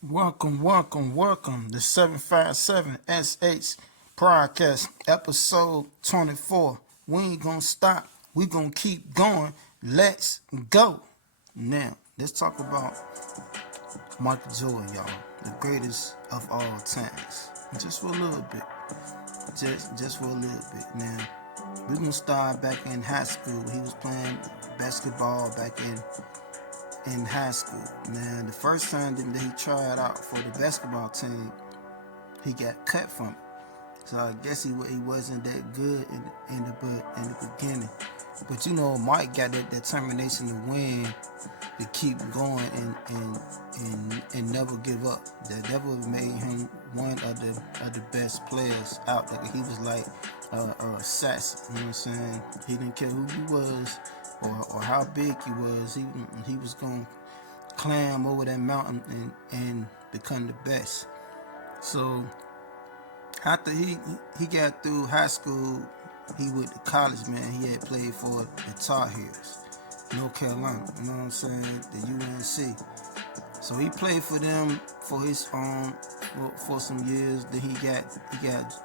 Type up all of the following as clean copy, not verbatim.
Welcome. The 757 SH podcast, episode 24. We ain't gonna stop. We gonna keep going. Let's go. Now, let's talk about Michael Jordan, y'all. The greatest of all times. Just for a little bit. Just for a little bit. Now, we're gonna start back in high school. He was playing basketball back in high school. Now, the first time that he tried out for the basketball team, he got cut from it. So I guess he wasn't that good in the beginning. But you know, Mike got that determination to win, to keep going and never give up. That never made him one of the best players out there. He was like a assassin. You know what I'm saying? He didn't care who he was or how big he was. He was gonna climb over that mountain and become the best. So after he got through high school, he went to college, man. He had played for the Tar Heels, North Carolina, you know what I'm saying, the UNC. So he played for them for his for some years. Then he got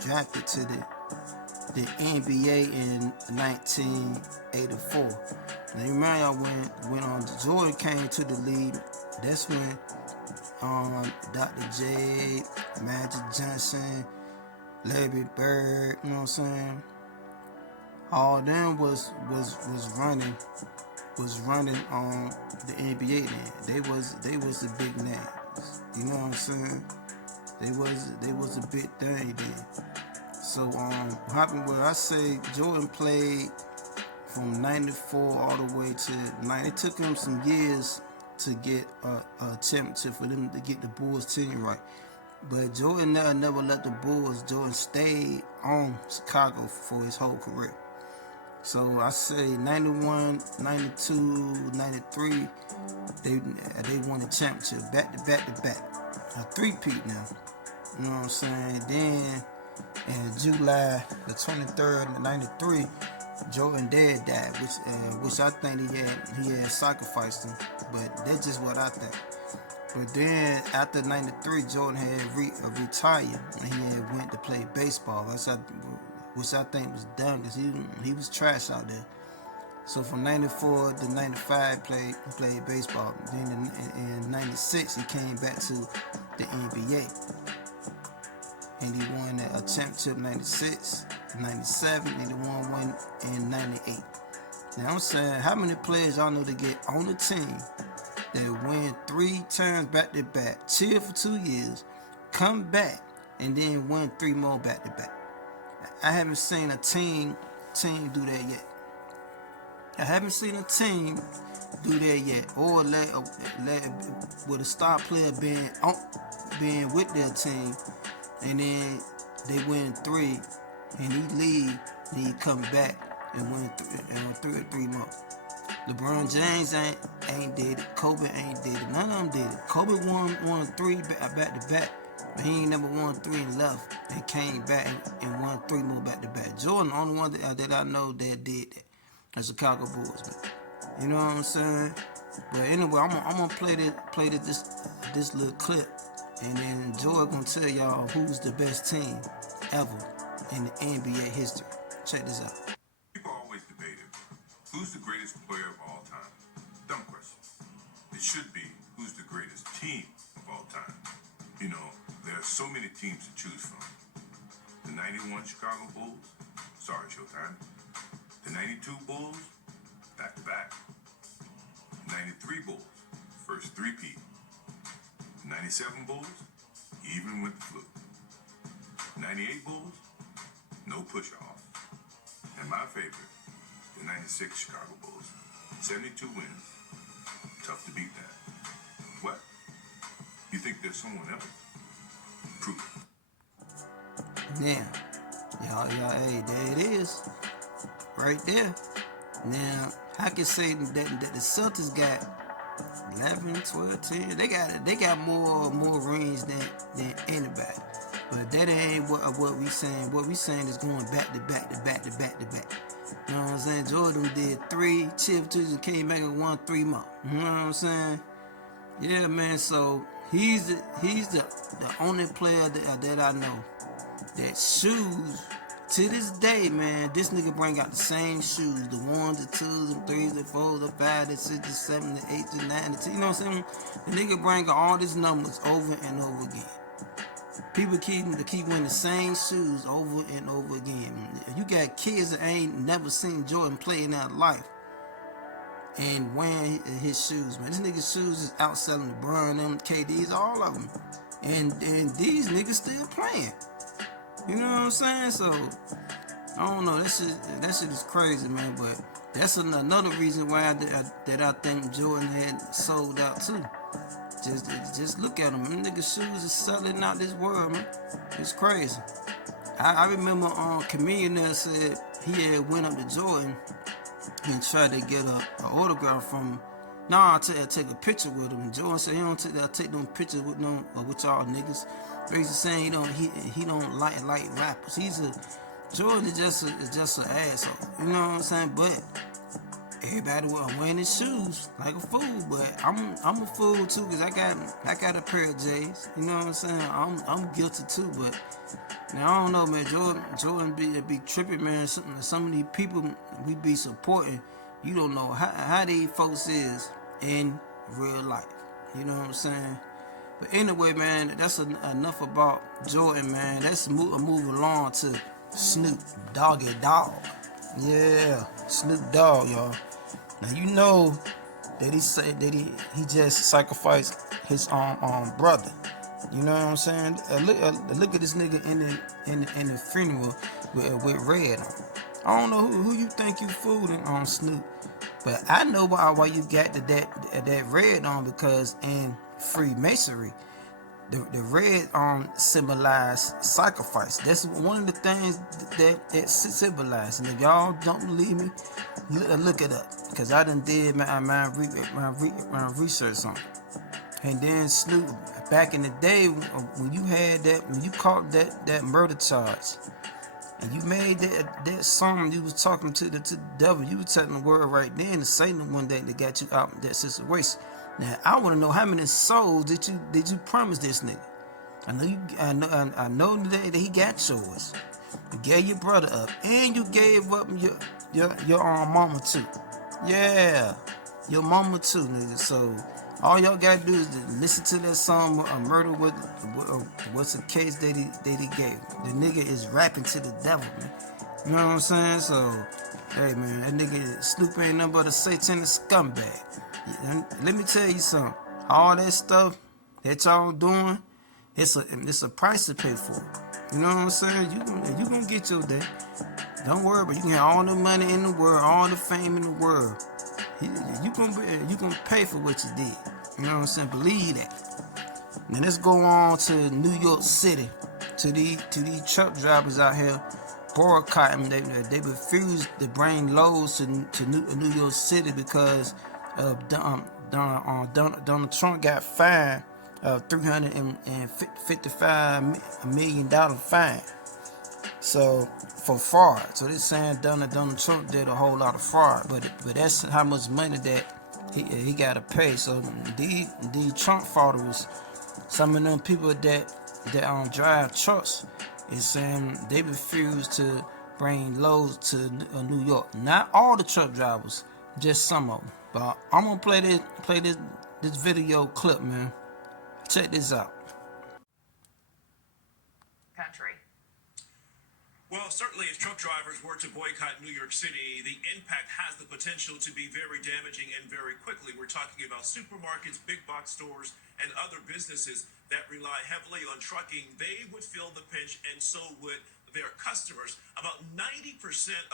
drafted to the NBA in 1984. Now you remember y'all when Jordan came to the league, that's when Dr. J, Magic Johnson, Larry Bird, you know what I'm saying? All them was running on the NBA then. They was the big names. You know what I'm saying? They was a big thing then. So what happened was, I say Jordan played from 94 all the way to 90. It took him some years to get a championship for them to get the Bulls team right. But Jordan never left the Bulls. Jordan stayed on Chicago for his whole career. So I say 91, 92, 93, they won the championship back to back. A three-peat now. You know what I'm saying? Then in July the 23rd of 93, Jordan dad died, which I think he had sacrificed him. But that's just what I think. But then after 93, Jordan had retired and he had went to play baseball, which I think was dumb because he was trash out there. So from 94 to 95, he played baseball. Then in 96, he came back to the NBA. And he won a championship in 96, 97, and he won one in 98. Now I'm saying, how many players y'all know to get on the team that win 3 times back to back, chill for 2 years, come back, and then win 3 more back to back? I haven't seen a team do that yet. I haven't seen a team do that yet, or with a star player being with their team, and then they win 3, and he leave, and he come back and win 3 more. LeBron James ain't did it. Kobe ain't did it. None of them did it. Kobe won 3 back to back, but he ain't never won 3 and left and came back and won 3 more back to back. Jordan, the only one that I know that did that, the Chicago Bulls, man. You know what I'm saying? But anyway, I'm gonna play this little clip, and then Jordan gonna tell y'all who's the best team ever in the NBA history. Check this out. People always debated who's the greatest player of all time. Dumb question. It should be who's the greatest team of all time. You know, there are so many teams to choose from. The 91 Chicago Bulls, sorry Showtime. The 92 Bulls, back to back. 93 Bulls, first three-peat. 97 Bulls, even with the flu. 98 Bulls, no push-off. And my favorite, the 96 Chicago Bulls, 72 wins. Tough to beat that. What? You think there's someone else? Prove it. Now, y'all, hey, there it is, right there. Now, I can say that the Celtics got 11, 12, 10. They got more rings than anybody. But that ain't what we saying. What we saying is going back to back to back to back to back. You know what I'm saying? Jordan did 3 championships and came back and won 3 more. You know what I'm saying? Yeah, man. So the only player that I know that shoes to this day, man. This nigga bring out the same shoes, the ones, the twos, the threes, the fours, the five, the six, the seven, the eight, the nine, the 10. You know what I'm saying? The nigga bring out all these numbers over and over again. People keep wearing the same shoes over and over again. You got kids that ain't never seen Jordan play in their life and wearing his shoes, man. This nigga's shoes is outselling the Burn, them KDs, all of them. And these niggas still playing. You know what I'm saying? So I don't know. That shit is crazy, man. But that's another reason why I think Jordan had sold out too. Just look at them. Them niggas' shoes is selling out this world, man. It's crazy. I remember Chameleon there said he had went up to Jordan and tried to get an autograph from him. Nah, I take a picture with him. And Jordan said he don't take no pictures with y'all niggas. Basically saying he don't like rappers. Jordan is just an asshole. You know what I'm saying? But everybody was wearing his shoes like a fool. But I'm a fool too, because I got a pair of J's. You know what I'm saying? I'm guilty too, but now I don't know, man. Jordan be tripping, man. Some of these people we be supporting, you don't know how these folks is in real life. You know what I'm saying? But anyway, man, that's enough about Jordan, man. Let's move along to Snoop Dogg. Yeah, Snoop Dogg, y'all. Now you know that he said that he just sacrificed his brother. You know what I'm saying? Look at this nigga in the funeral with red on. I don't know who you think you fooling on, Snoop, but I know why you got that red on, because in Freemasonry, the red symbolize sacrifice. That's one of the things that symbolizes. And if y'all don't believe me, look it up, because I done did my research on it. And then Snoop, back in the day when you caught that murder charge, and you made that song, you was talking to the devil, you was telling the word right then to Satan one day that got you out of that situation. Now I want to know, how many souls did you promise this nigga? I know that he got yours. You gave your brother up, and you gave up your mama too. Yeah, your mama too, nigga. So all y'all gotta do is listen to that song, "Murder What's the case that he gave." The nigga is rapping to the devil, man. You know what I'm saying? So, hey, man, that nigga Snoop ain't nothing but a satanic scumbag. Let me tell you something. All that stuff that y'all doing, it's a price to pay for. You know what I'm saying? You gonna get your day. Don't worry, but you can have all the money in the world, all the fame in the world. You gonna pay for what you did. You know what I'm saying? Believe that. Now let's go on to New York City, to these truck drivers out here boycotting. They refuse to bring loads to New York City because of Donald Trump got fined $355 million fine. So for fraud. So they're saying Donald Trump did a whole lot of fraud, but that's how much money that he got to pay. So these Trump followers, some of them people that drive trucks, is saying they refuse to bring loads to New York. Not all the truck drivers, just some of them. But I'm gonna play this video clip, man. Check this out. Country. Well, certainly as truck drivers were to boycott New York City, the impact has the potential to be very damaging and very quickly. We're talking about supermarkets, big box stores, and other businesses that rely heavily on trucking. They would feel the pinch, and so would their customers. About 90%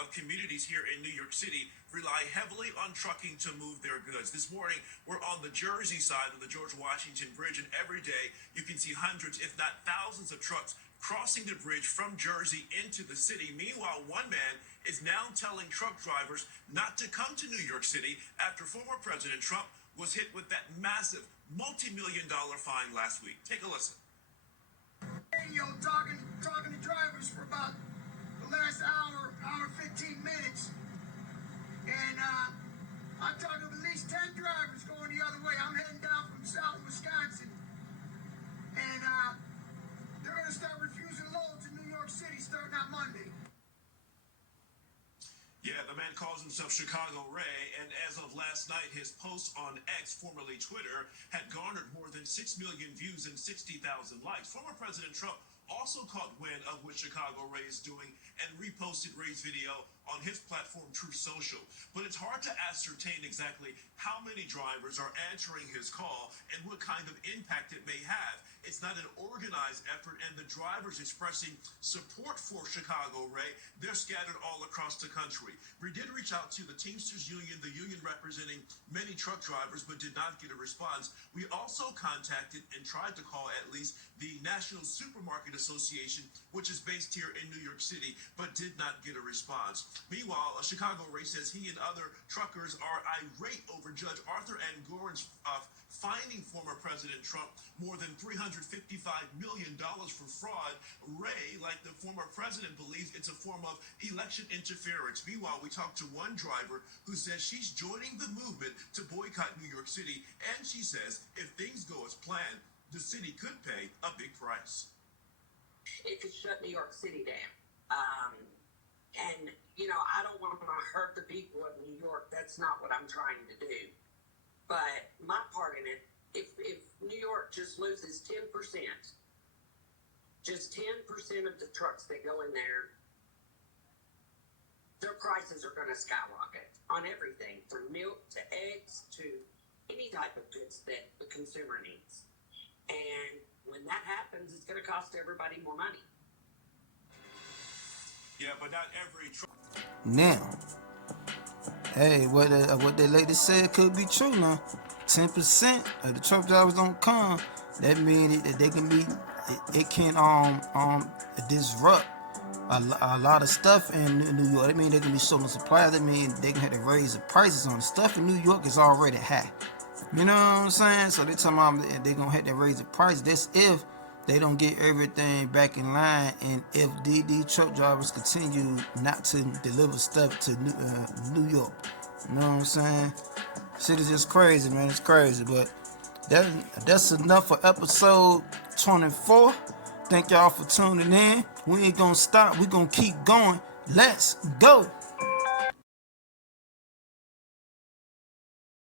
of communities here in New York City rely heavily on trucking to move their goods. This morning, we're on the Jersey side of the George Washington Bridge, and every day you can see hundreds, if not thousands, of trucks crossing the bridge from Jersey into the city. Meanwhile, one man is now telling truck drivers not to come to New York City after former President Trump was hit with that massive multi-million-dollar fine last week. Take a listen. Talking to drivers for about the last hour 15 minutes, and I talked to at least 10 drivers going the other way. I'm heading down from South Wisconsin, himself Chicago Ray, and as of last night, his post on X, formerly Twitter, had garnered more than 6 million views and 60,000 likes. Former President Trump also caught wind of what Chicago Ray is doing and reposted Ray's video on his platform Truth Social. But it's hard to ascertain exactly how many drivers are answering his call and what kind of impact it may have. It's not an organized effort, and the drivers expressing support for Chicago Ray, they're scattered all across the country. We did reach out to the Teamsters Union, the union representing many truck drivers, but did not get a response. We also contacted and tried to call at least the National Supermarket Association, which is based here in New York City, but did not get a response. Meanwhile, Chicago Ray says he and other truckers are irate over Judge Arthur N. Gorin's fining former President Trump more than $355 million for fraud. Ray, like the former president, believes it's a form of election interference. Meanwhile, we talked to one driver who says she's joining the movement to boycott New York City, and she says if things go as planned, the city could pay a big price. It could shut New York City down. And, you know, I don't want to hurt the people of New York. That's not what I'm trying to do. But my part in it, if New York just loses 10%, just 10% of the trucks that go in there, their prices are going to skyrocket on everything, from milk to eggs to any type of goods that the consumer needs. And when that happens, it's going to cost everybody more money. Yeah, but not every truck. Now, hey, what the lady said could be true now. 10% of the truck drivers don't come. That means that they can be, it can disrupt a lot of stuff in New York. That means they can be short on supplies. That means they can have to raise the prices on the stuff in New York is already high. You know what I'm saying? So they talking about they're gonna have to raise the price. That's if they don't get everything back in line, and if DD truck drivers continue not to deliver stuff to New York. You know what I'm saying? Shit is just crazy, man. It's crazy. But that's enough for episode 24. Thank y'all for tuning in. We ain't gonna stop. We gonna keep going. Let's go.